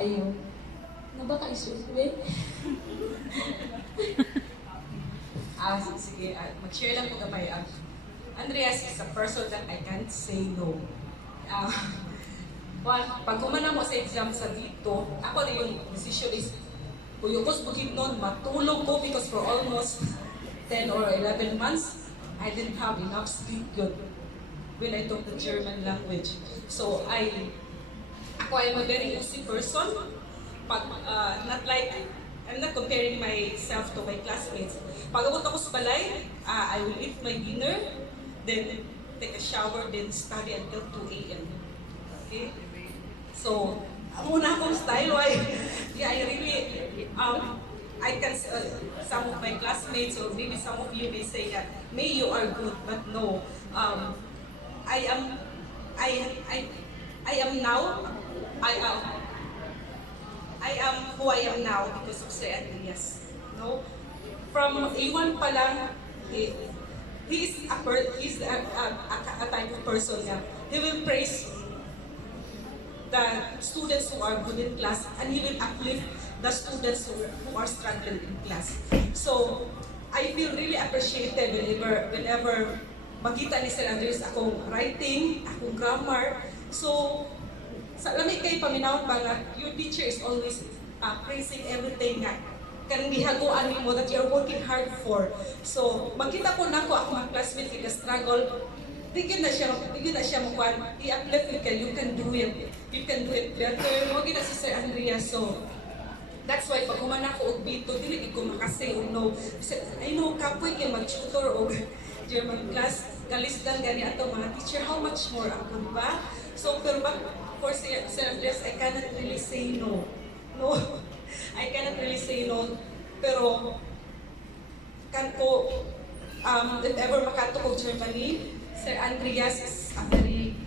kaayo. Ano ba kayo sulit? Sige, mag-share lang po gamay. Andreas is a person that I can't say no. Pag kumana mo sa exam sa dito, ako na yung decision is, kuyukos bukid nun, matulog ko because for almost 10 or 11 months, I didn't have enough sleep yun when I took the German language. So ako am a very easy person. Not like, I'm not comparing myself to my classmates. Pag abot ako sa balay, I will eat my dinner, then take a shower, then study until 2 a.m. Okay? So, muna akong style, why? Yeah, I really, I can, some of my classmates, or maybe some of you may say that, may you are good, but no. I am now, I am who I am now because of Sir Andreas. No? From A1 pa lang, he's a type of person na he will praise the students who are good in class and he will uplift the students who are struggling in class. So, I feel really appreciated whenever makita ni Sir Andreas akong writing, akong grammar. So, sa lamig kay paminawon ba nga, your teacher is always praising everything nga kanang gihaguan mo that you're working hard for. So, makita po nako ako mga classmates kaya struggle, tigil na siya mo kwan, i-uplift ka, you can do it. You can do it better. Mo gina si Sir Andreas. So, that's why pag humana ko og bito, dili ko makasay og no. I know kapoy kay mag-tutor og German class, kalisdan gani ato mga teacher, how much more ako, di ba? So, pero for Sir Andreas, I cannot really say no. No, I cannot really say no. Pero, if ever makato ko Germany, Sir Andreas is a very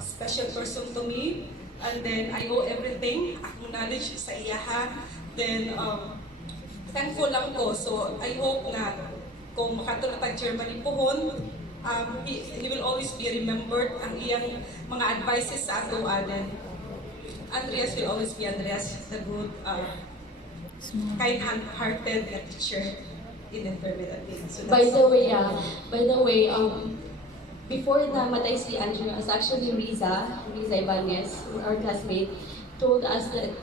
special person to me. And then, I owe everything, akong knowledge sa iyaha. Then, thankful lang ko. So, I hope na kung makato na Germany pohon, he will always be remembered ang iyang mga advices sa ato anan. Andreas will always be Andreas, the good, kind-hearted teacher in intermediate. So By the way, before namatay si Andreas, actually Riza Ibanez, our classmate, told us that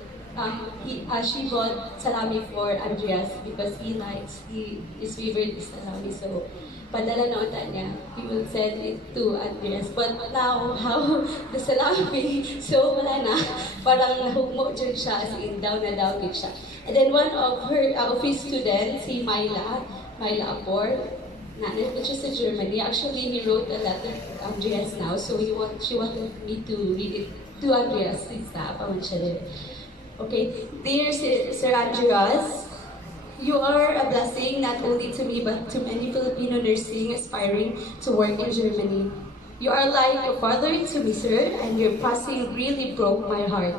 she bought salami for Andreas because his favorite is salami. So, padala na uta niya, he will send it to Andreas. But now, how the salami, so wala na, parang nahugmo dyan siya, as in down na down din siya. And then one of his students, si Myla Apor, which is in Germany, actually he wrote a letter to Andreas now, so she wanted me to read it to Andreas since naapaman siya there. Okay, dear Sir Andreas, you are a blessing not only to me but to many Filipino nursing aspiring to work in Germany. You are like a father to me, sir, and your passing really broke my heart.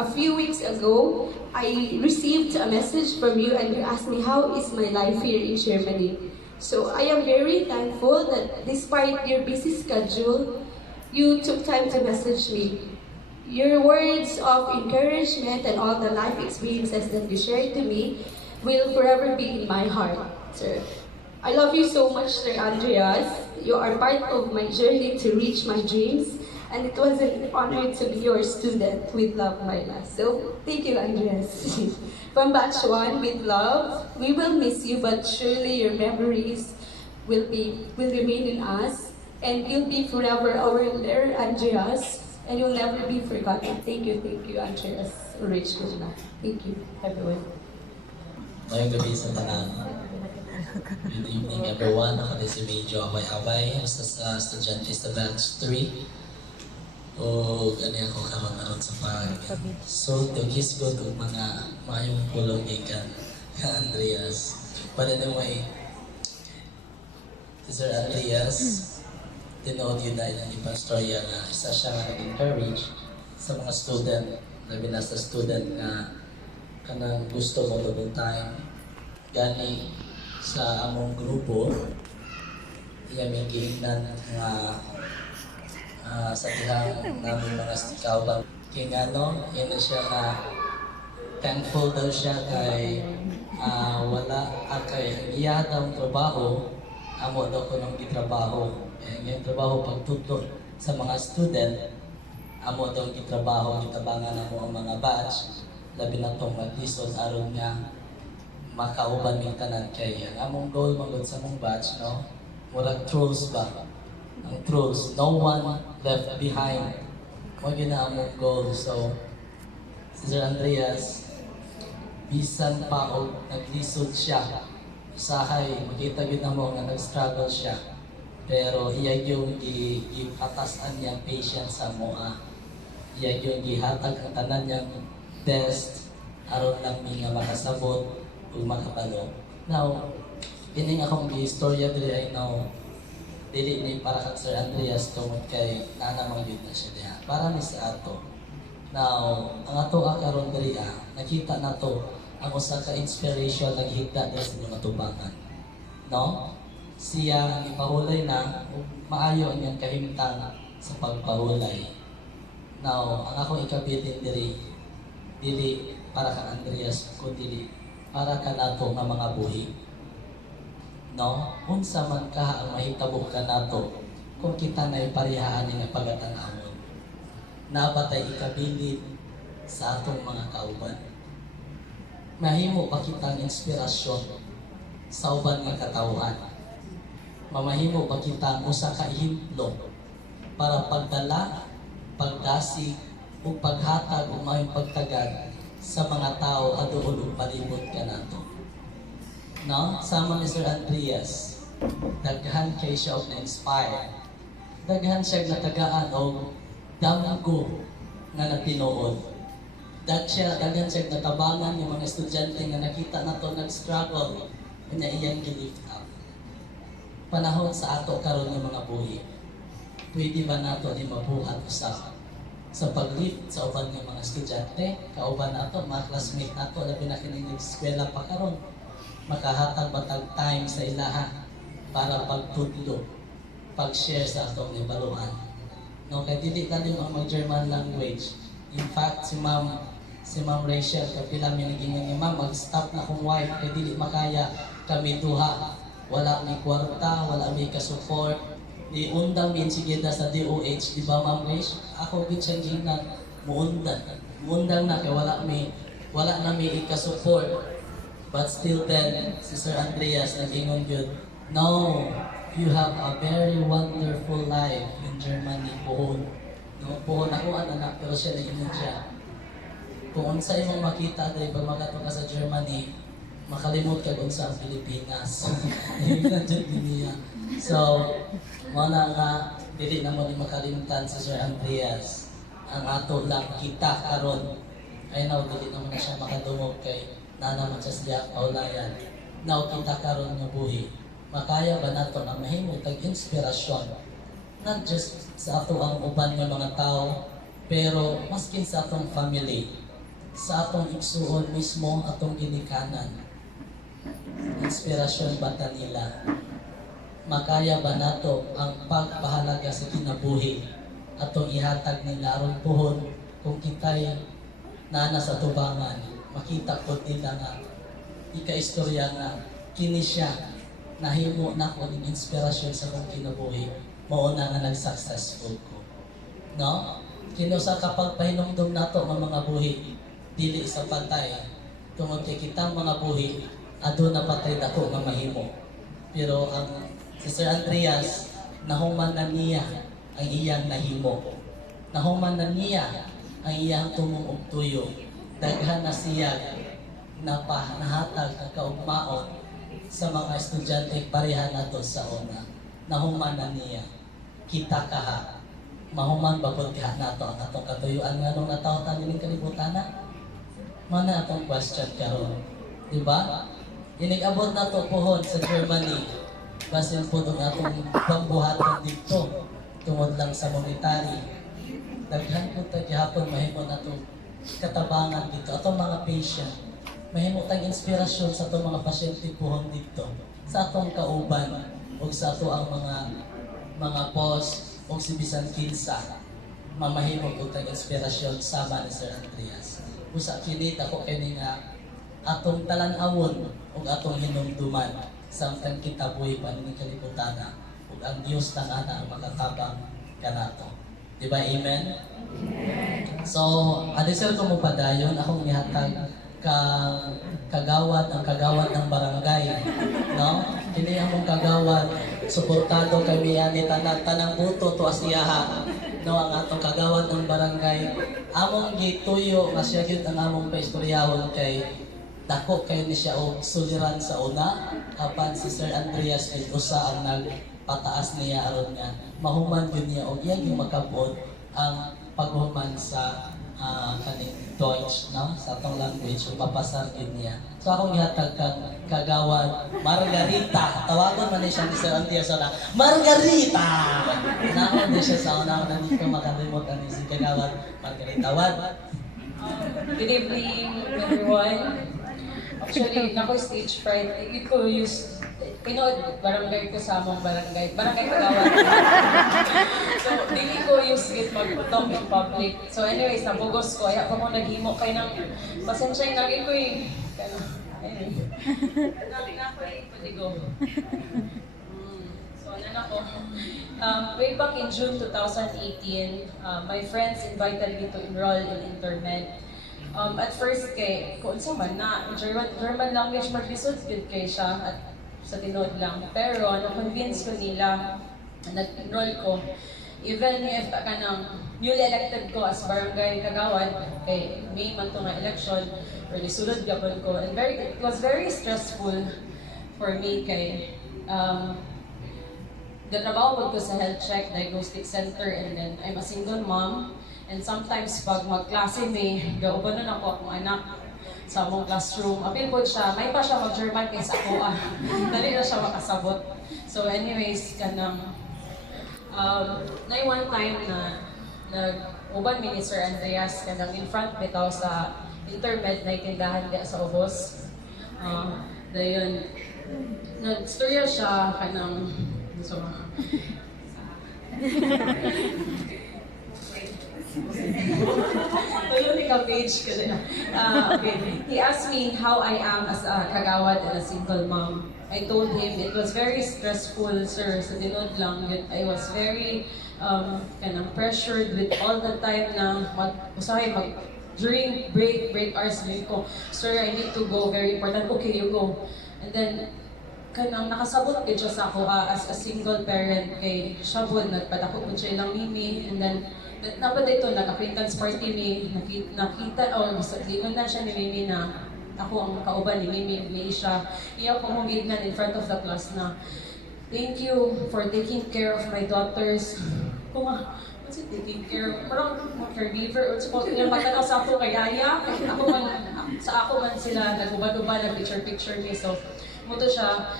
A few weeks ago, I received a message from you and you asked me how is my life here in Germany. So I am very thankful that despite your busy schedule, you took time to message me. Your words of encouragement and all the life experiences that you shared to me will forever be in my heart, sir. I love you so much, Sir Andreas. You are part of my journey to reach my dreams, and it was an honor to be your student with love, Myla. So, thank you, Andreas. From batch 1, with love, we will miss you, but surely your memories will remain in us, and you'll be forever our dear Andreas, and you'll never be forgotten. Thank you, Andreas. Rich Luna. Thank you, everyone. Ngayong gabi sa tanan. Good evening everyone. Ako din si Medyo Away-Away. Sa estudyante sa batch 3. O gani ako karon sa pag. So, tugis ko kung mga mayong pulong ikan ka Andreas. But anyway, si Sir Andreas, tinood yun na ilang ipang-storya na isa siya nga nag-encourage sa mga student, labi na sa student na kanang gusto mo tugong time gani sa among grupo iya may giingnan nga sa tihang namin mga kaubang Kaya nga no, yun na siya na thankful daw siya kay kay iya daw ang trabaho, amo daw ko ng gitrabaho. Yung trabaho pagtudlo sa mga student, amo daw gitrabaho, gitabangan ako ang mga batch, labi na itong mag-lisod aron nga makauban ng tanan kay ang among goal magod sa mong batch, no? Murag trolls ba? Ang trolls, no one left behind. Mo yun na among goal. So, si Sir Andreas, bisan pa o naglisod siya, usahay, makita yun na mo nga nag-struggle siya. Pero iya yung gipatasan niyang patience sa moa. Iya yung gihatag ang tanan niyang test aron lang mi nga makasabot ug makabalo. Now, ining akong gi-istorya diri ay now dili ni para kang Sir Andreas tungod kay nanamang yun na siya diha. Para ni sa ato. Now, ang ato karon diri nakita na to ang usa ka inspiration naghigda diri sa mga tubangan. No? Siya ipahulay na ug maayo ang iyang kahimtang sa pagpahulay. Now, ang akong ikabilin dili para kang Andreas kundi para ka nato nga mga buhi. No? Unsa man ka ang mahitabo ka nato kung kita na iparehaan nga pagatanawon. Nabatay ikabilin sa atong mga kauban. Mahimo pa kitang inspirasyon sa uban nga katawhan. Mamahimo pa kitang usa ka ehemplo para pagdala, pagdasig ug paghatag ug maayong pagtagad sa mga tao aduol ug palibot ka nato. No? Sama ni Sir Andreas, daghan kay siya og na-inspire. Daghan siya natagaan og damgo nga nagtinuod. Daghan siya natabangan yung mga estudyante nga nakita na to nag-struggle na iyang gi-lift up. Panahon sa ato karon ng mga buhi, pwede ba nato ni mabuhat usab sa pag-lift sa uban ng mga estudyante, kauban nato, mga classmate nato, labi na kini nag-eskwela pa karon, makahatag batag time sa ilaha para pagtudlo, pag-share sa atong nibaluan. No, kay dili kalim ang mag-German language. In fact, si Ma'am Rachel, kapila may naging nga ma'am, mag-stop na kong wife, kay dili makaya kami duha. Wala may kwarta, wala may ka-support. Di undang min sigida sa DOH, di ba Ma'am Rachel? Ako din siyang ginan, muundang na kay wala na may ika-support. But still then, si Sir Andreas nag-ingon yun, no, you have a very wonderful life in Germany, puhon. No, puhon ako anak, pero siya nag-ingon siya. Kung unsa imong makita diri pag magato ka sa Germany, makalimot ka kung sa Pilipinas. niya. So, muna nga, dili na mo ni makalimtan si Sir Andreas. Ang ato lang kita karon ay now dili na mo na siya makadungog kay nanaman siya siya kaulayan. Now kita karon nga buhi. Makaya ba nato na mahimo tag inspirasyon? Not just sa ato ang uban nga mga tao, pero maskin sa atong family, sa atong igsuon mismo atong ginikanan. Inspirasyon ba ta nila? Makaya ba nato ang pagpahalaga sa kinabuhi atong ihatag nila aron puhon kung kita'y nana sa tubangan, makita ko nila nga ika-istorya nga kini siya nahimo na ko ng inspirasyon sa kong kinabuhi, mauna nga nag-successful ko. No? Kinusa kapag pahinumdum nato ng mga buhi, dili sa patay. Tungod kay kitang mga buhi, ado na patay dako nga mahimo. Pero ang si Sir Andreas, nahuman na niya ang iyang nahimo. Nahuman na niya ang iyang tumong og tuyo. Daghan na siya nahatag ang kaugmaon sa mga estudyante pareha nato sa una. Nahuman na niya. Kita kaha. Mahuman babod kaha nato ang atong katuyuan nga nung natawtan nining kalibutan na. Mana atong question karon, di ba? Inigabot nato pohon sa Germany. Basin po itong atong pambuhaton dito tungod lang sa monetary. Daghan po tagyapon mahimo na itong katabangan dito. Atong mga patient, mahimo tayong inspirasyon sa itong mga pasyente pohon dito. Sa atong kauban o sa ato ang mga boss o si bisan kinsa. mamahimo po tayong inspirasyon sama ni Sir Andreas. Usa kini dako kini nga atong talan-awon ug atong hinumduman samtang kita buhi pa ni kalibutana ug ang Dios lang ana ang makatabang kanato. Di ba? Amen? So, adisir ko mo padayon akong nihatag kagawad ang kagawad ng barangay, no? Kini among kagawad suportado kami ani tanang buto to asiyaha, no? Ang atong kagawad ng barangay among gituyo nga siya gyud ang among paistoryahon kay dako kayo ni siya og suliran sa una apan si Sir Andreas ay usa ang nagpataas niya aron nga mahuman gyud niya og iyang makabot ang paghuman sa kaning Deutsch, no? Sa atong language ug mapasar gyud niya. So akong gihatag kang kagawad Margarita. Tawagon man ni siya ni Sir Andreas na Margarita. Naon ni siya sa una nang ko makalimot ani si kagawad Margarita. Good evening, everyone. Actually, nako stage fright. Hindi ko use, pinood, barangay ko sa among barangay kagawad. So, hindi ko use it mag-talk in public. So anyways, nabugos ko. Kaya pa mo naghimo kayo ng, pasensya yung lagi ko yung, anyway. Nako yung paligo. So, ano na ko. Way back in June 2018, my friends invited me to enroll in Intermed. At first kay, kung sa man na, German language maglisod good kay siya at sa tinod lang. Pero na-convince ko nila, nag-enroll ko. Even if kanang newly elected ko as barangay kagawad, kay May man to nga election, or nisulod gabon ko. And it was very stressful for me kay gatrabaho ko sa health check, diagnostic center, and then I'm a single mom. And sometimes pag magklase may gaubanon ako akong anak sa among classroom. Apil po siya, may pa siya mag-German kaysa ako. Dali na siya makasabot. So anyways, kanang na one time na nag-uban mi ni Sir Andreas kanang in front bitaw sa Intermed na itindahan diya sa Ubos. Dayon, nag-storya siya kanang so, page ka na. Okay. He asked me how I am as a kagawad and a single mom. I told him it was very stressful, sir. Sa dinod lang, I was very kind of pressured with all the time na during break hours, ko, sir, I need to go, very important. Okay, you go. And then, kanang nakasabot din siya sa ako as a single parent kay siya po, nagpadako po siya ilang mimi, and then dapat ito, nag-acquaintance party ni, nakita, o sa lingon na siya ni Mimi na ako ang kauban ni Mimi, ni Isha. Iya ko humignan in front of the class na, thank you for taking care of my daughters. Kung what's it, taking care? Parang caregiver, o yung patanaw sa ako kay Aya, sa ako man sila, nagubad-ubad, nag-picture me. So, muto siya,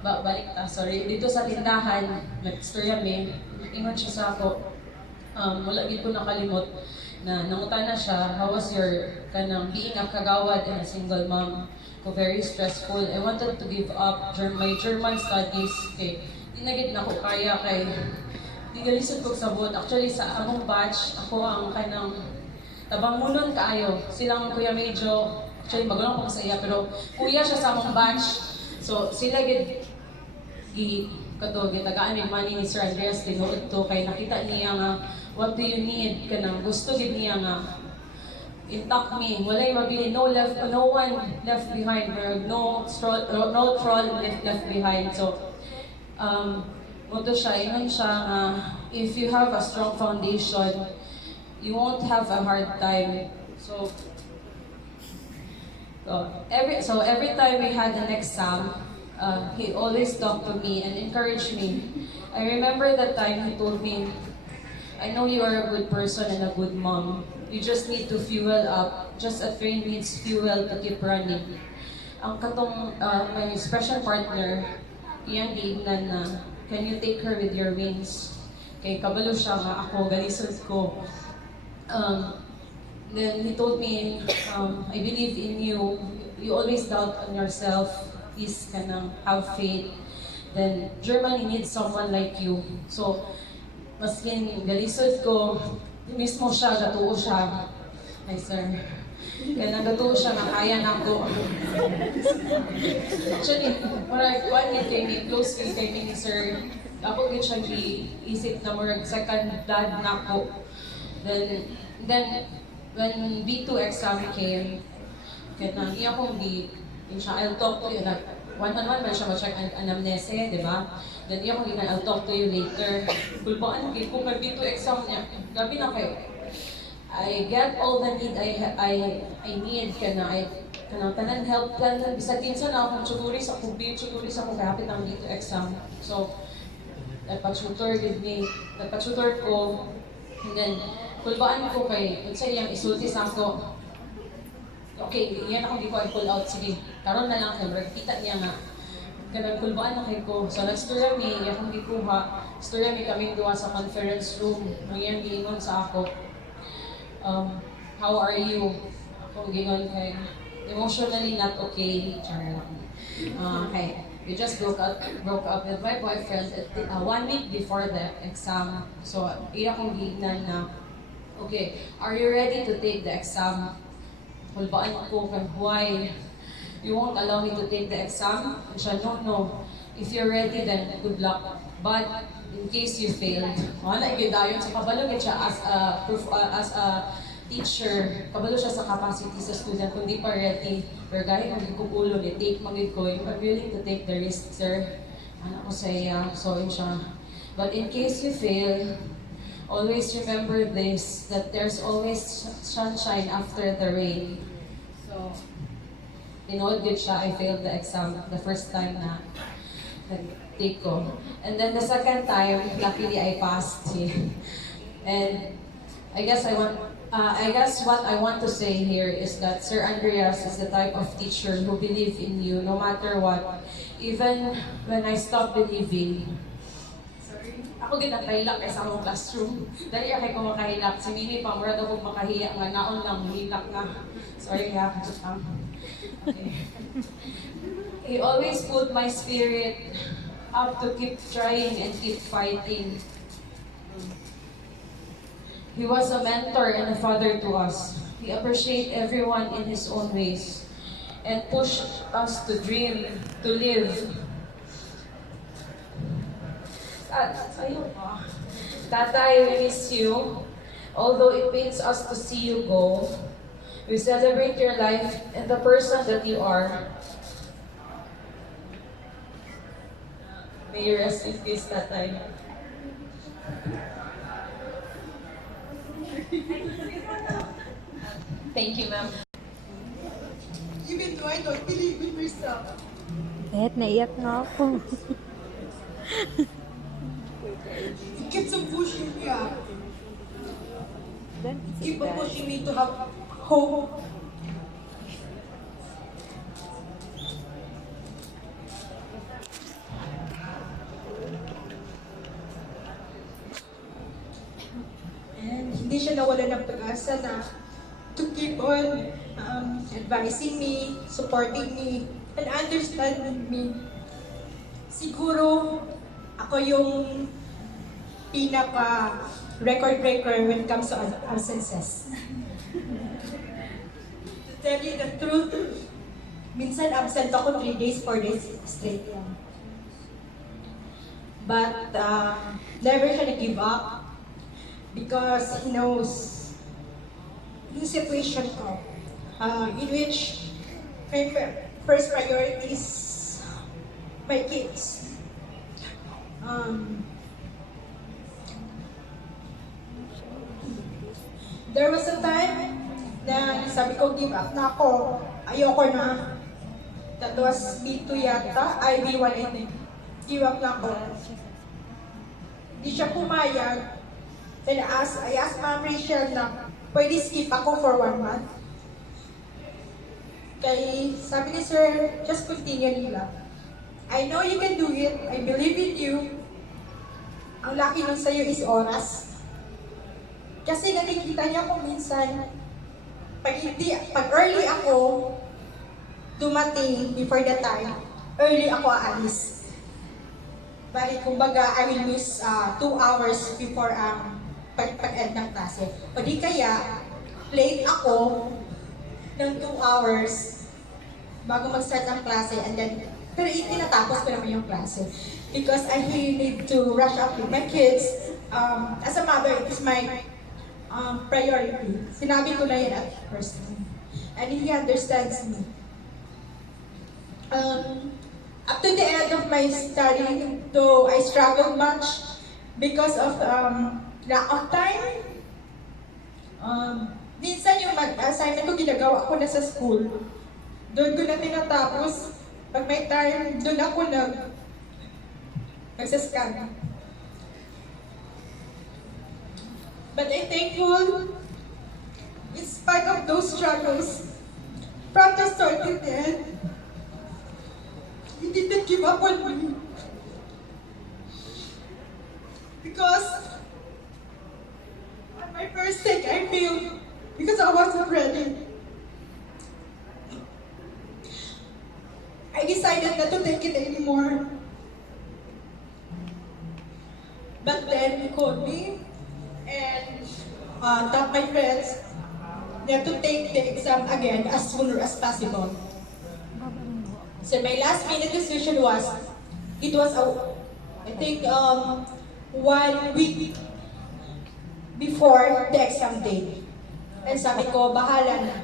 balik ta, sorry, dito sa tindahan, nag-storya me, ingon siya sa ako, wala gid ko nakalimot na nangutan na siya, how was your kanang being a kagawad and a single mom? Ko very stressful. I wanted to give up my German studies kay di na gid nako kaya kay di galisod ko sabot. Actually sa among batch ako ang kanang tabangunon kaayo. Silang kuya medyo actually magulang ko sa iya pero kuya siya sa among batch. So sila gid gitagaan ni money ni Sir Andreas tinuod to kay nakita niya nga what do you need kanang gusto gid niya nga intact me walay mabili no one left behind no troll left behind. So moto siya ingon siya nga if you have a strong foundation you won't have a hard time. So every time we had an exam, he always talked to me and encouraged me. I remember that time he told me, I know you are a good person and a good mom. You just need to fuel up. Just a train needs fuel to keep running. Ang katong my special partner, iyang giingnan na, can you take her with your wings? Kay kabalo siya nga ako, galisod ko. Then he told me, I believe in you. You always doubt on yourself. Please kanang have faith. Then Germany needs someone like you. So maskin galisod ko, mismo siya, gatuo siya. Ay, sir. Kaya nagatuo siya, nakaya na ako. Actually, marag, one year kay me, close kay ni sir. Ako din siya giisip na marag second dad na ako. Then, when B2 exam came, kaya nang iya kong I'll talk to you, like, one-on-one man siya ma-check ang anamnese, di ba? Then iya kong I'll talk to you later. Kulbaan, kung mag-B2 exam niya, gabi na kayo. I get all the need I need kanang tanan help plan bisag kinsa na akong tsuguri sa kubi tsuguri sa kung kapit ang dito exam. So nagpa-tutor ko, and then kulbaan ko kay unsa iyang isulti sa ako. Okay, yan ako di ko pull out, sige. Karon na lang kay murag kita niya nga kanang kulbaan na kay ko. So nagstorya mi akong gikuha. Storya mi kaming duha sa conference room. Ngayon giingon sa ako. How are you? Akong gingon kay emotionally not okay. Okay. We just broke up with my boyfriend 1 week before the exam. So, iya kong gignan na, okay, are you ready to take the exam? Hulbaan ko kay why? You won't allow me to take the exam? And siya, no. If you're ready, then good luck. But in case you failed, wala gyud sa kabalo gyud siya as a teacher, kabalo siya sa capacity sa student kung di pa ready. Pero gaya kung gikukulo ni take magid ko, you are willing to take the risk, sir. Ano ko sa iya, so yun siya. But in case you fail, always remember this, that there's always sunshine after the rain. So, tinood gyud siya, I failed the exam the first time na take ko. And then the second time, luckily I passed. And I guess what I want to say here is that Sir Andreas is the type of teacher who believe in you no matter what. Even when I stop believing. Sorry, ako ginatahilak kay sa akong classroom. Dali kay ko makahilak. Si Mini pa, mura daw kong makahiya nga naon lang, hilak na. Sorry ha, okay. He always put my spirit up to keep trying and keep fighting. He was a mentor and a father to us. He appreciated everyone in his own ways and pushed us to dream, to live. Tatay, we miss you. Although it pains us to see you go, we celebrate your life and the person that you are. May you rest in peace, Tatay. Thank you, ma'am. Even though I don't believe in myself. Kahit naiyak nga ako. It keeps on pushing me up. Keep on pushing me to have hope. And hindi siya nawala ng pag-asa na to keep on advising me, supporting me, and understanding me. Siguro, ako yung pinaka record breaker when it comes to absences. To tell you the truth, minsan absent ako 3 days, 4 days straight yan. But never siya nag-give up because he knows yung situation ko, in which my first priority is my kids. There was a time na sabi ko, give up na ako. Ayoko na. That was B2 yata, B1 I think. Give up na ako. Hindi siya pumayag. Then I asked Ma'am Rachel na pwede skip ako for 1 month. Kaya sabi ni Sir, just continue nila. I know you can do it. I believe in you. Ang laki nun sa'yo is oras. Kasi nakikita niya kung minsan, pag early ako dumating before the time, early ako aalis. Bali, kumbaga, I will lose 2 hours before ang pag-end ng klase. O di kaya, late ako ng 2 hours bago mag-start ang klase, and then, pero tinatapos ko naman yung klase. Because I really need to rush up with my kids. As a mother, it is my priority. Sinabi ko na yan at first. And he understands me. Up to the end of my study, though I struggled much because of lack of time. Minsan yung assignment ko ginagawa ko na sa school. Doon ko na tinatapos. Pag may time, doon ako nagsascan. But I'm thankful, in spite of those struggles, from the start to the end, he didn't give up on me. Because on my first take, I failed because I wasn't ready. I decided not to take it anymore. But then he called me and told my friends not to take the exam again as sooner as possible. So my last minute decision was, it was I think 1 week before the exam date. And sabi ko, bahala na.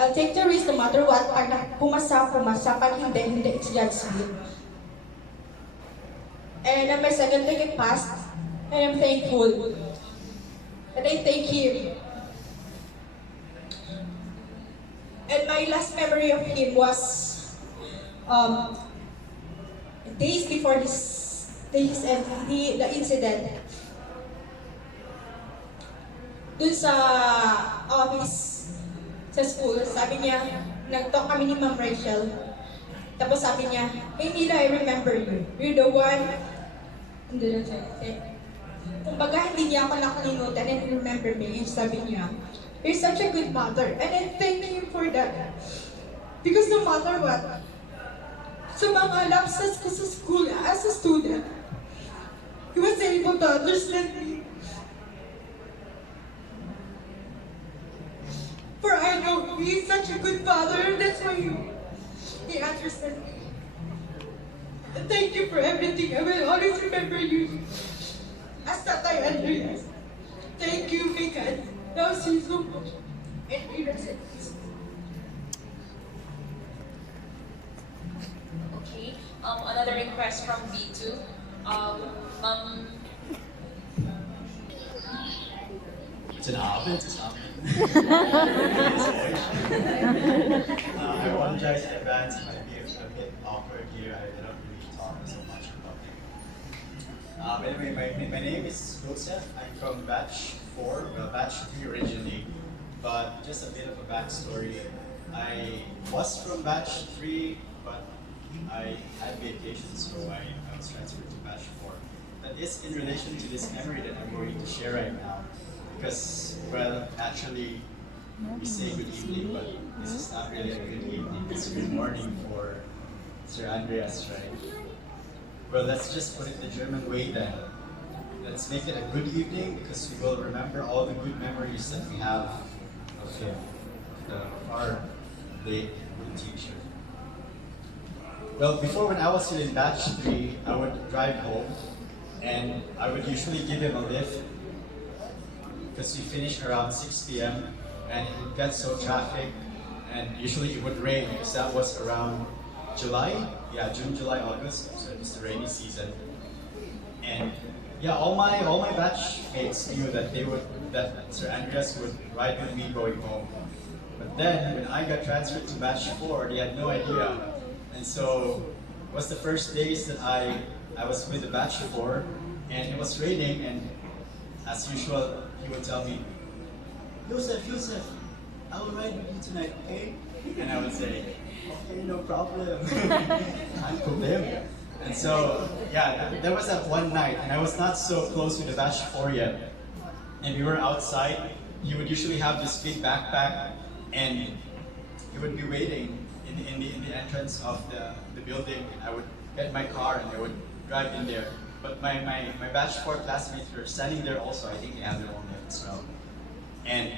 I'll take the risk no matter what. Pag pumasa. Pag hindi, it's God's will. And on my second take, it passed. And I'm thankful. And I thank Him. And my last memory of Him was days before the incident. Dun sa office, sa school, sabi niya, nag-talk kami ni Ma'am Rachel. Tapos sabi niya, hey Nila, I remember you. You're the one. Kumbaga, hindi niya ako nakalimutan and remember me. And sabi niya, you're such a good mother. And I thank you for that. Because no matter what, sa mga lapses ko sa school as a student, he was able to understand me. For I know he is such a good father, that's why he understands me. And thank you for everything. I will always remember you as Tatay Andreas. Thank you, Mikan. Love you so much. And innocent. Okay. Another request from B2. Ma'am. Guten Abend zusammen. I apologize in advance. It might be a bit awkward here. I don't really talk so much about it. But anyway, my name is Joseph. I'm from batch 4, well, batch 3 originally. But just a bit of a backstory. I was from batch 3, but I had vacation, so I was transferred to batch 4. That is in relation to this memory that I'm going to share right now. Because, well, naturally, we say good evening, but this is not really a good evening. It's good morning for Sir Andreas, right? Well, let's just put it the German way then. Let's make it a good evening because we will remember all the good memories that we have of him, our late good teacher. Well, before when I was still in batch 3, I would drive home and I would usually give him a lift because we finished around 6 p.m. and it would get so traffic and usually it would rain because that was around July, yeah, June, July, August, so it was the rainy season. And yeah, all my batch mates knew that that Sir Andreas would ride with me going home. But then when I got transferred to batch 4, they had no idea. And so it was the first days that I was with the batch 4 and it was raining, and as usual he would tell me, Joseph, I will ride with you tonight, okay? And I would say, okay, no problem. I'm problem. And so, yeah, there was that one night, and I was not so close with the batch 4 yet. And we were outside. He would usually have this big backpack, and he would be waiting in the entrance of the building. I would get my car, and I would drive in there. But my batch 4 classmates were standing there also. I think they have their own lift as well. And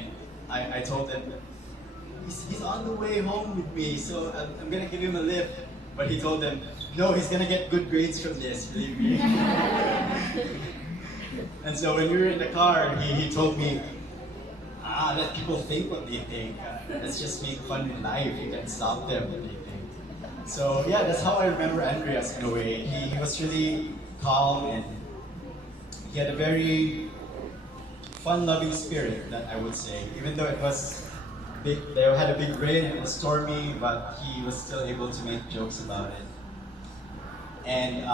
I told them, he's on the way home with me, so I'm gonna give him a lift. But he told them, no, he's gonna get good grades from this, believe me. And so when we were in the car, he told me, let people think what they think. Let's just make fun in life. You can stop them what they think. So yeah, that's how I remember Andreas in a way. He was really calm and he had a very fun-loving spirit, that I would say. Even though it was big, they had a big rain, it was stormy, but he was still able to make jokes about it. And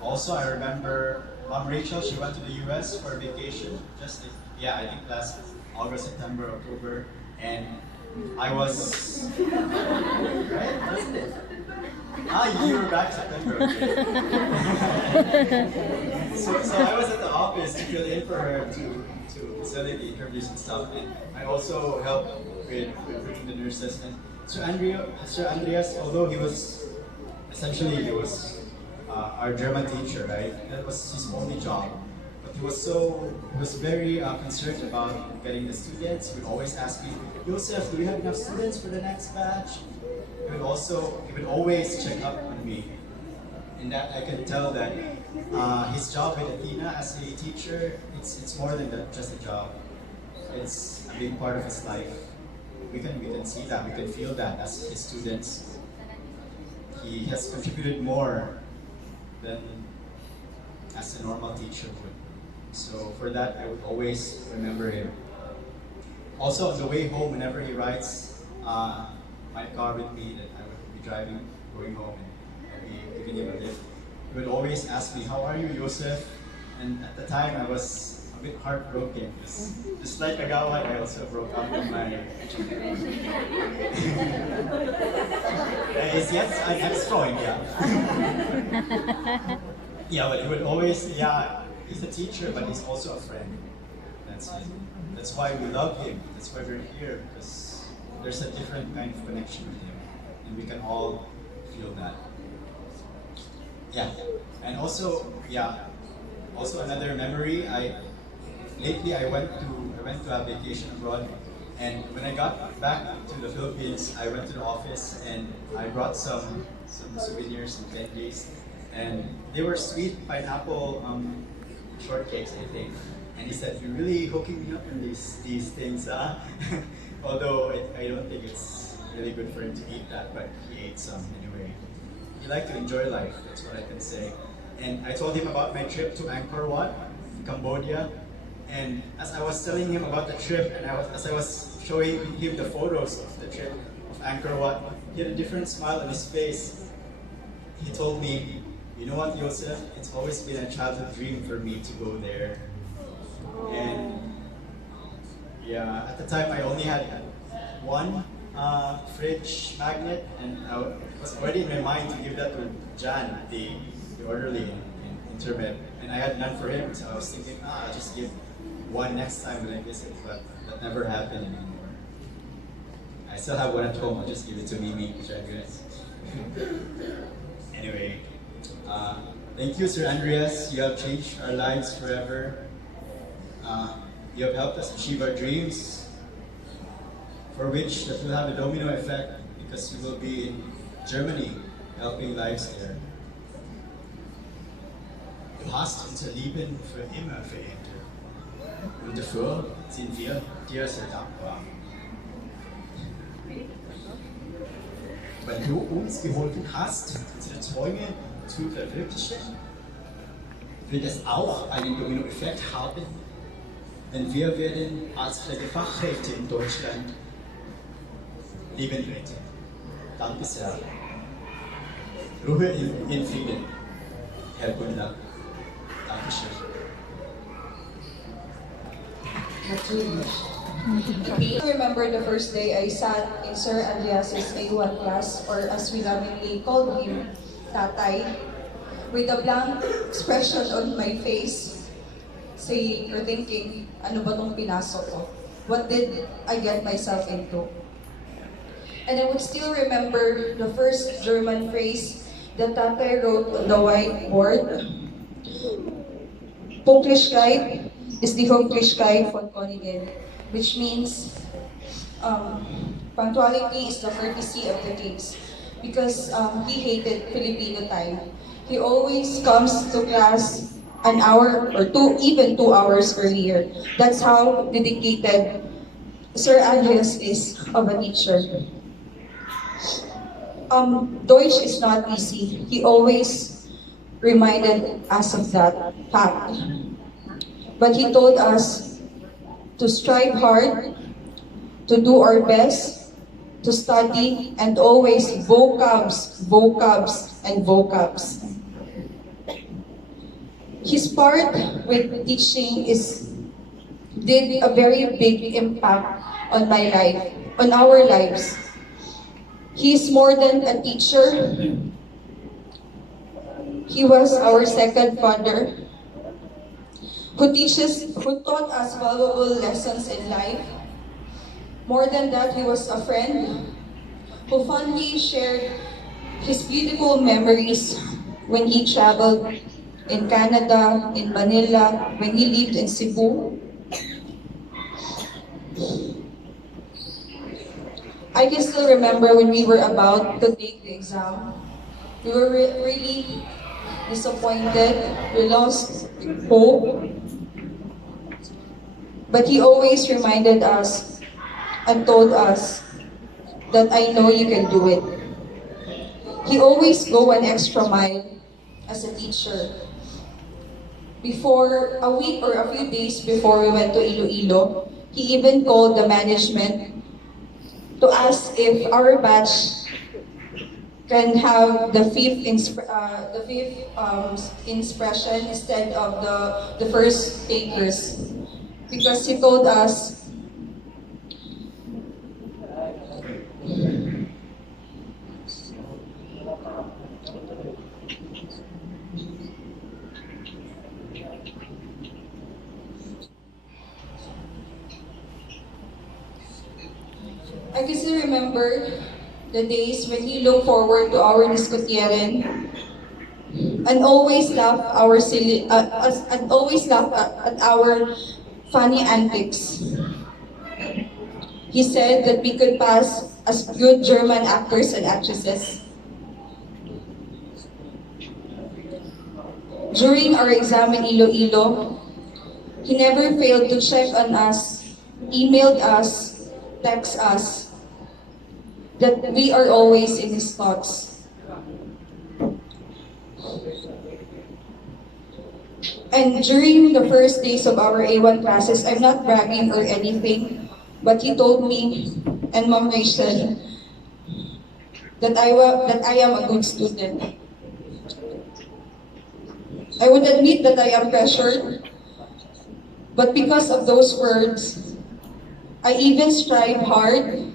also I remember Mom Rachel, she went to the US for a vacation, I think last August, September, October, and I was, right? Wasn't it? You were back September, okay. so I was at the office to fill in for her to facilitate the interviews and stuff, and I also helped with recruiting the nurses. And Sir Andreas, although he was our German teacher, right? That was his only job. But he was very concerned about getting the students. He would always ask me, Joseph, do we have enough students for the next batch? He would always check up on me. And that I can tell that his job with Athena as a teacher, it's more than just a job. It's a big part of his life. We can see that, we can feel that as his students. He has contributed more than as a normal teacher would. So for that, I would always remember him. Also on the way home, whenever he rides my car with me, that I would be driving, going home, and I'd be giving him a lift, he would always ask me, how are you, Joseph? And at the time, I was a bit heartbroken, because just like Agawad, I also broke up with my yes, I'm ex-drawing, yeah. Yeah, but he would always, he's a teacher, but he's also a friend. That's it. That's why we love him. That's why we're here, because there's a different kind of connection with him, and we can all feel that. Yeah, and also, also another memory. Lately I went to a vacation abroad, and when I got back to the Philippines, I went to the office and I brought some souvenirs and candies, and they were sweet pineapple shortcakes, I think. And he said, "You're really hooking me up in these things, huh?" Although I don't think it's really good for him to eat that, but he ate some anyway. He liked to enjoy life, that's what I can say. And I told him about my trip to Angkor Wat, Cambodia. And as I was telling him about the trip, and as I was showing him the photos of the trip of Angkor Wat, he had a different smile on his face. He told me, "You know what, Joseph? It's always been a childhood dream for me to go there." And at the time I only had one fridge magnet, and it was already in my mind to give that to Jan, the orderly in Intermed, and I had none for him, so I was thinking, I'll just give one next time when I visit, but that never happened anymore. I still have one at home, I'll just give it to Mimi, Anyway, thank you, Sir Andreas. You have changed our lives forever. You have helped us achieve our dreams, for which that will have a domino effect, because you will be in Germany helping lives there. Du hast unser Leben für immer verändert. Und dafür sind wir dir sehr dankbar. Weil du uns geholfen hast, unsere Träume zu verwirklichen, wird es auch einen Dominoeffekt haben, denn wir werden als Pflegefachkräfte in Deutschland Leben retten. Danke sehr. Ruhe in Frieden, Herr Gundlach. Dankeschön. I remember the first day I sat in Sir Andreas's A1 class, or as we lovingly called him, Tatay, with a blank expression on my face, saying or thinking, ano ba tong pinasok ko? What did I get myself into? And I would still remember the first German phrase the tatay wrote on the whiteboard, Punktlichkeit is die Höflichkeit von Königin, which means punctuality is the courtesy of the kings. Because he hated Filipino time. He always comes to class an hour or two, even 2 hours earlier. That's how dedicated Sir Andres is of a teacher. Deutsch is not easy. He always reminded us of that fact. But he told us to strive hard, to do our best, to study, and always vocabs, vocabs, and vocabs. His part with teaching did a very big impact on my life, on our lives. He is more than a teacher. He was our second father, who taught us valuable lessons in life. More than that, he was a friend who fondly shared his beautiful memories when he traveled in Canada, in Manila, when he lived in Cebu. I can still remember when we were about to take the exam. We were really disappointed. We lost hope. But he always reminded us and told us that I know you can do it. He always go an extra mile as a teacher. Before a week or a few days before we went to Iloilo, he even called the management to ask if our batch can have the fifth expression instead of the first takers, because he told us I can still remember the days when he looked forward to our diskutieren and always laugh at our funny antics. He said that we could pass as good German actors and actresses. During our exam in Iloilo, he never failed to check on us, emailed us, text us, that we are always in his thoughts. And during the first days of our A1 classes, I'm not bragging or anything, but he told me and Ma'am Rachel that I am a good student. I would admit that I am pressured, but because of those words, I even strive hard.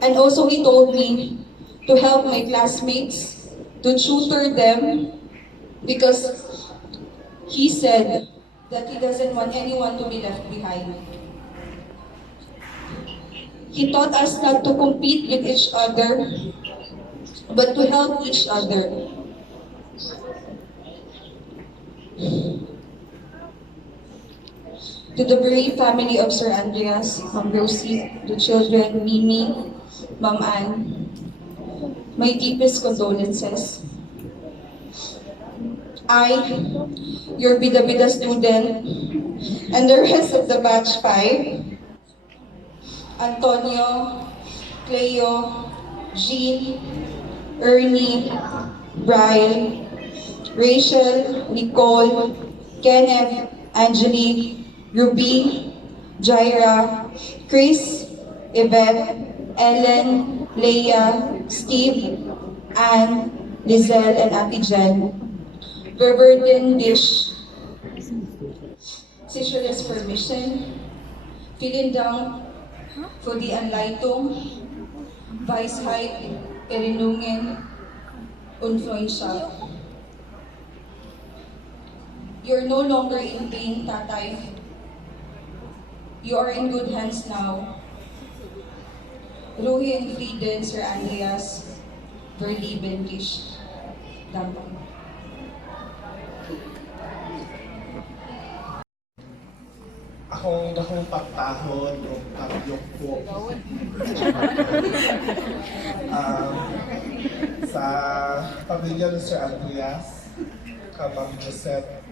And also he told me to help my classmates, to tutor them, because he said that he doesn't want anyone to be left behind. He taught us not to compete with each other, but to help each other. To the bereaved family of Sir Andreas, Ma'am Rosie, the children, Mimi, Ma'am Ann, my deepest condolences. I, your bida-bida student, and the rest of the batch 5, Antonio, Cleo, Jean, Ernie, Brian, Rachel, Nicole, Kenneth, Angelique, Ruby, Jaira, Chris, Yvette, Ellen, Leia, Steve, Anne, Lizelle, and Ate Jen. Verberten Dish, Sicherlich Permission, vielen Dank für die Anleitung, Weisheit, Erinnerungen und Freundschaft. You're no longer in pain, Tatay. You are in good hands now. Ruhe in Frieden, Sir Andreas. Verlieben Rish. Dampang. Akong dakong pagtahod o pagyok po. Sa pamilya ni Sir Andreas, Ma'am Josette,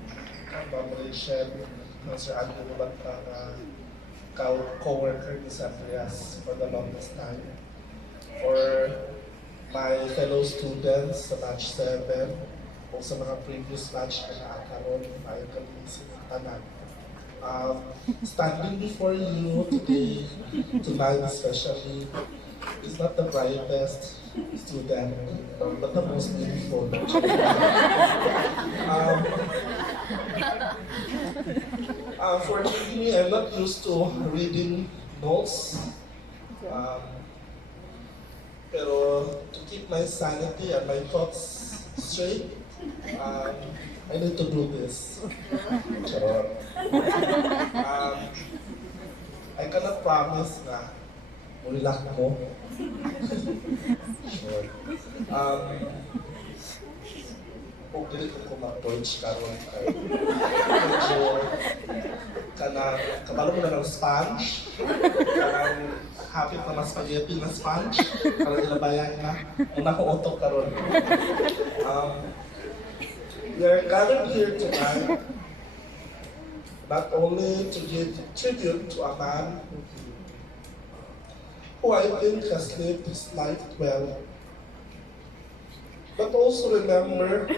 Ma'am Rachel, Sir Andrew Lubanta na co-worker ni Sir Andreas for the longest time. For my fellow students sa batch 7, o sa mga previous batch na naakaroon, ayaw kami sinitanan. Standing before you today, tonight especially, is not the brightest student, but the most beautiful. Fortunately, I'm not used to reading notes. Pero to keep my sanity and my thoughts straight, I need to do this. Charot. I cannot promise na ulak mo. Sure. Kung dili ko mag-Deutsch karon kay medyo kabalo mo na ng sponge, kanang hapit na mas spaghetti na sponge, para ilabayan na, una ko utok karon. We are gathered here tonight not only to give tribute to a man who I think has lived his life well, but also remember,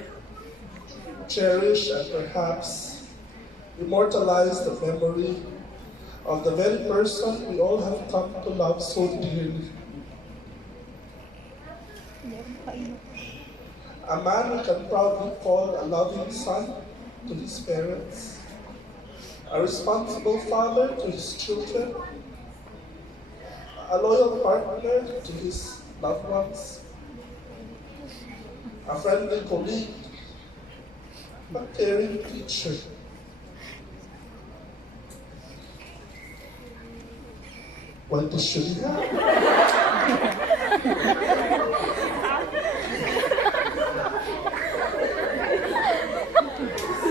cherish, and perhaps immortalize the memory of the very person we all have come to love so dearly. A man we can proudly call a loving son to his parents, a responsible father to his children, a loyal partner to his loved ones, a friendly colleague, a caring teacher. What to show you?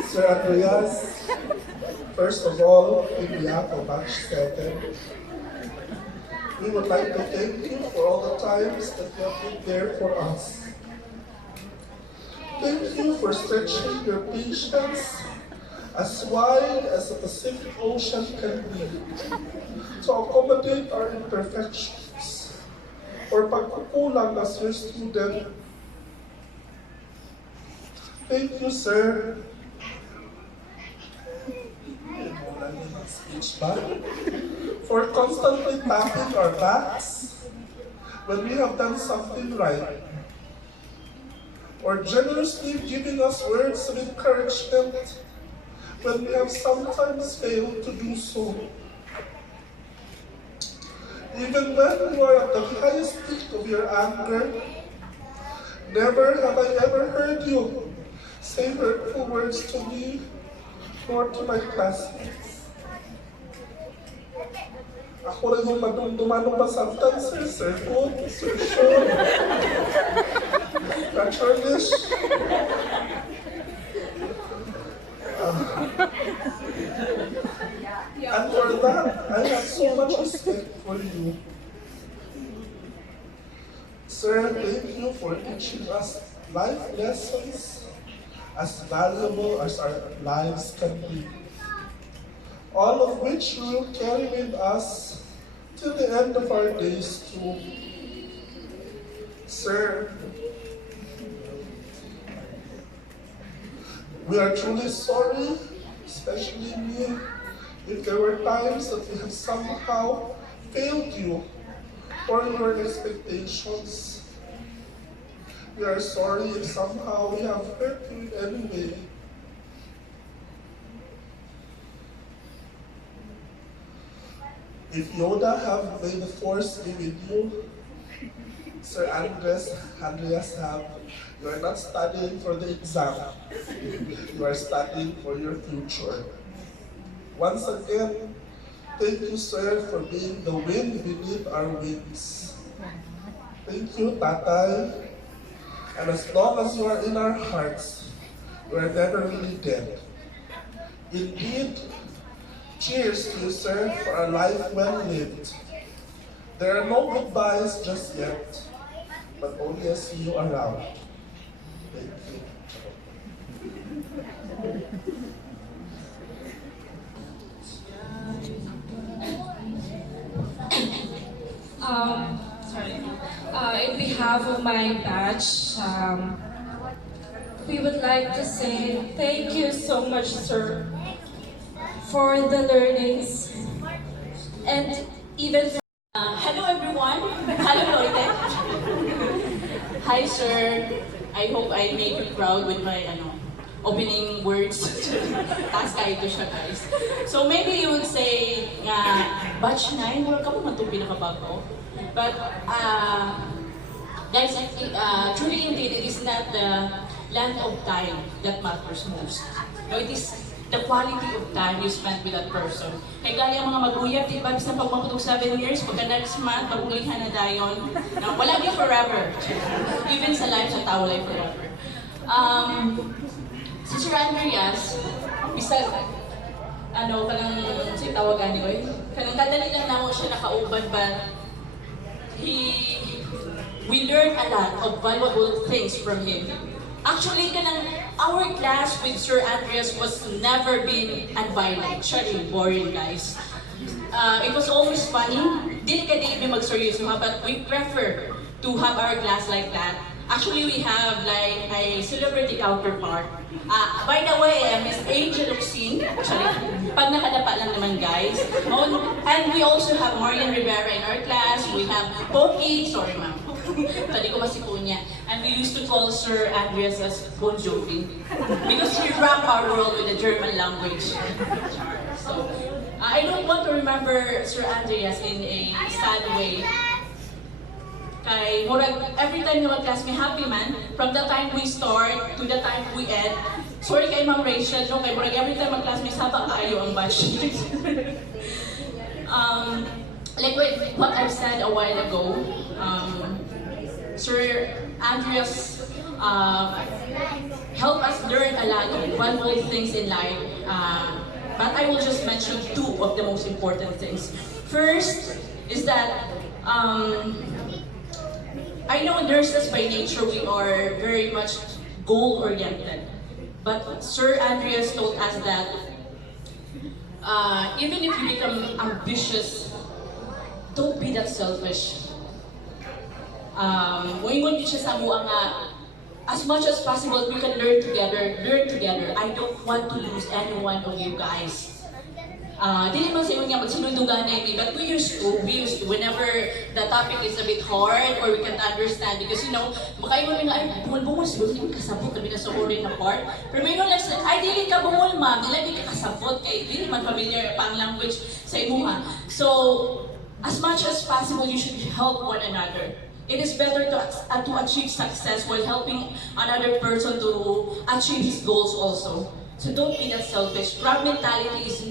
Sir Andreas, first of all, in behalf of Batch 7, we would like to thank you for all the times that you have been there for us. Thank you for stretching your patience as wide as the Pacific Ocean can be to accommodate our imperfections or pagkukulang as your student. Thank you, sir. Speech back. For constantly tapping our backs when we have done something right, or generously giving us words of encouragement when we have sometimes failed to do so. Even when you are at the highest peak of your anger, never have I ever heard you say hurtful words to me or to my classmates. Ako rin yung madumduman ng pasabtan, Sir Food, Sir Sean, Charlish. And for that, I have so much respect for you. Sir, thank you for teaching us life lessons as valuable as our lives can be, all of which we will carry with us till the end of our days too. Sir, we are truly sorry, especially me, if there were times that we have somehow failed you or your expectations. We are sorry if somehow we have hurt you in any way. If Yoda have made the force be with you, Sir Andreas have, you are not studying for the exam. You are studying for your future. Once again, thank you, sir, for being the wind beneath our wings. Thank you, Tatay, And as long as you are in our hearts, you are never really dead. Indeed, cheers to you, sir, for a life well lived. There are no goodbyes just yet, but only a see you around. Thank you. Sorry. In behalf of my batch, we would like to say thank you so much, sir, for the learnings and even. Hello everyone. Hello Loite. Hi sir. I hope I made you proud with my opening words. Taas kayo to siya guys. So maybe you would say batch 9, wala ka mo man itong pinakabago. But guys, truly indeed, it is not the length of time that matters most. No, it is the quality of time you spend with that person. Kaya gali ang mga mag-uyab, di ba? Bisa pag maputog 7 years, pagka next month, magulihan na dayon. No, wala di forever. Even sa life, sa tao life forever. Si Sir Andreas, bisa, kanang si tawagan ni Oy, kanang kadali lang na siya nakauban, but we learned a lot of valuable things from him. Actually, our class with Sir Andreas was never been unviolent. Actually, boring, guys. It was always funny. Dili ka di mag-seryoso, but we prefer to have our class like that. Actually, we have like a celebrity counterpart. By the way, Miss Angel Oxin. Actually, pag nakadapa lang naman, guys. And we also have Marian Rivera in our class. We have Poki. Sorry, ma'am. Tadi ko masiko niya. And we used to call Sir Andreas as Bon Jovi. Because he rocked our world with the German language. So, I don't want to remember Sir Andreas in a sad way. Kay every time yung mag-class may happy man, from the time we start to the time we end. Sorry kay Ma'am Rachel, no? Kay every time mag-class may saba kayo ang batch. Like what I've said a while ago, Sir Andreas helped us learn a lot of valuable things in life. But I will just mention 2 of the most important things. First is that I know nurses by nature, we are very much goal-oriented. But Sir Andreas told us that even if you become ambitious, don't be that selfish. Moingon siya sa mua nga, as much as possible, we can learn together. I don't want to lose any one of you guys. Dili man sa inyo nga magsinundugan na yun, but we used to, whenever the topic is a bit hard or we can't understand, because makaiwan nga, ay, bungol-bungol, siguro hindi kasabot, tabi na sa orin na part. Pero may lang, ay, dili ka bungol, ma'am, dili ka kasabot, kay dili man familiar pang language sa imuha. So, as much as possible, you should help one another. It is better to achieve success while helping another person to achieve his goals also. So don't be that selfish. Grab mentality is should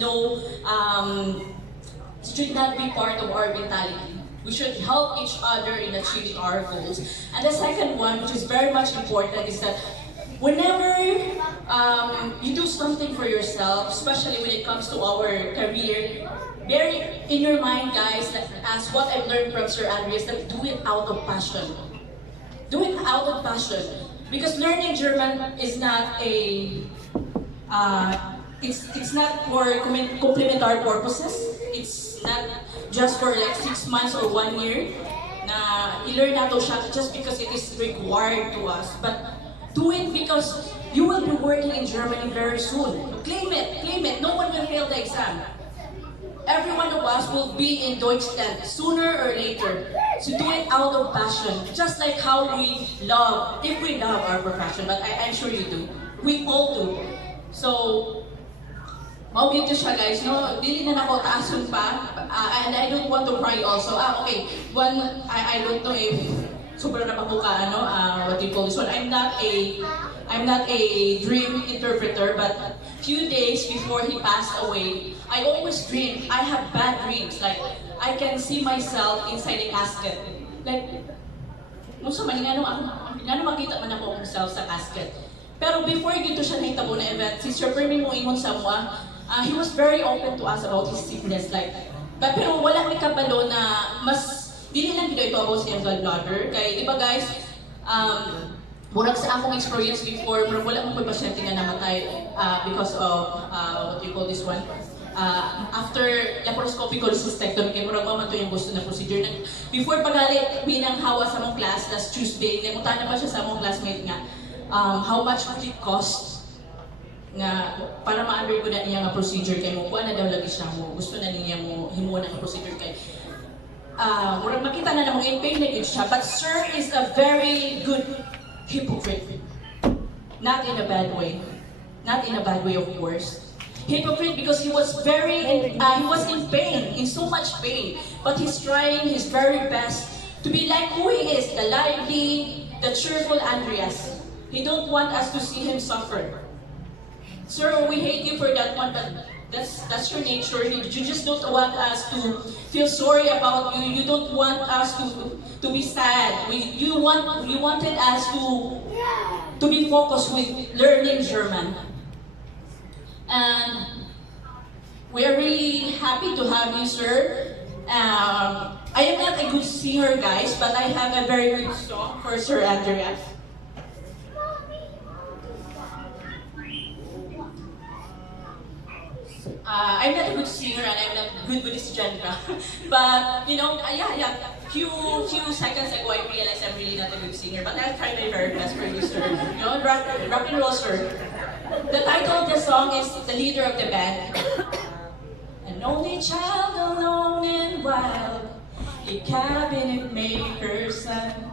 not be part of our mentality. We should help each other in achieving our goals. And the second one, which is very much important, is that whenever you do something for yourself, especially when it comes to our career, bear in your mind, guys, that as what I've learned from Sir Andreas, that do it out of passion. Do it out of passion. Because learning German is not it's not for complementary purposes. It's not just for like 6 months or 1 year na i-learn nato siya just because it is required to us. But do it because you will be working in Germany very soon. Claim it. No one will fail the exam. Every one of us will be in Deutschland sooner or later. So do it out of passion. Just like how we love, if we love our profession, but I'm sure you do. We all do. So, mawag siya guys, no? Dili na nako taasun pa. And I don't want to cry also. Okay. I don't know if super na pakuka, what do you call this one? I'm not a dream interpreter, but few days before he passed away, I always dream. I have bad dreams. Like, I can see myself inside a casket. Like, unsa man ngano makita man ako himself sa casket. Pero before gito siya nahitabo na event, si Sir Permi mo ingon sa moi, he was very open to us about his sickness, like, pero wala may kabalo na mas dili lang gito ito about sa iyang vlogger. Kay di ba guys, murag sa akong experience before, murag wala mo ko'y pasyente nga namatay because of, what do you call this one? After laparoscopic cholecystectomy, kay murag mo man to yung gusto na procedure. Before pagali, minang hawa sa mong class, last Tuesday, namutan na pa siya sa mong classmate nga, how much would it cost nga para ma-undergo na niya nga procedure kay mo, kuha na daw lagi siya mo, gusto na niya mo himuon na procedure kay murag makita na namang in pain na siya, but Sir is a very good hypocrite. Not in a bad way. Not in a bad way, of course. Hypocrite because he was he was in pain, in so much pain, but he's trying his very best to be like who he is, the lively, the cheerful Andreas. He don't want us to see him suffer. Sir, we hate you for that one, but that's your nature. You just don't want us to feel sorry about you. You don't want us to be sad. You wanted us to be focused with learning German. And we are really happy to have you, sir. I am not a good singer, guys, but I have a very good song for Sir Andreas. I'm not a good singer and I'm not good with this genre. But, you know, few seconds ago I realized I'm really not a good singer. But I'll try my very best for you, sir. You know, rock and roll, sir. The title of the song is The Leader of the Band. An only child alone and wild, a cabinet maker's son.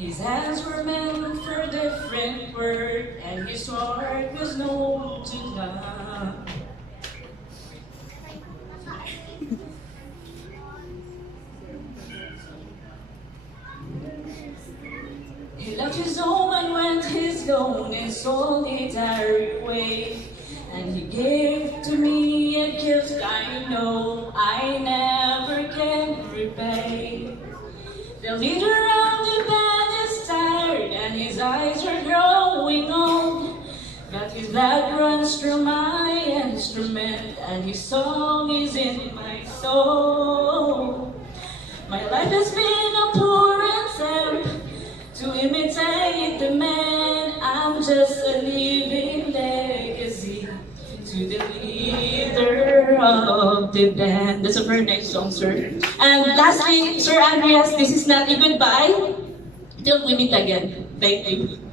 His hands were meant for different work, and his heart was known to none. He left his home and went his lone and solitary way. And he gave to me a gift I know I never can repay. The leader of the band is tired and his eyes are growing old. But his blood runs through my instrument and his song is in my soul. My life has been a poor attempt to imitate the man. I'm just a living legacy to the leader of the band. That's a very nice song, sir. And lastly, Sir Andreas, this is not a goodbye. Till we meet again. Thank you.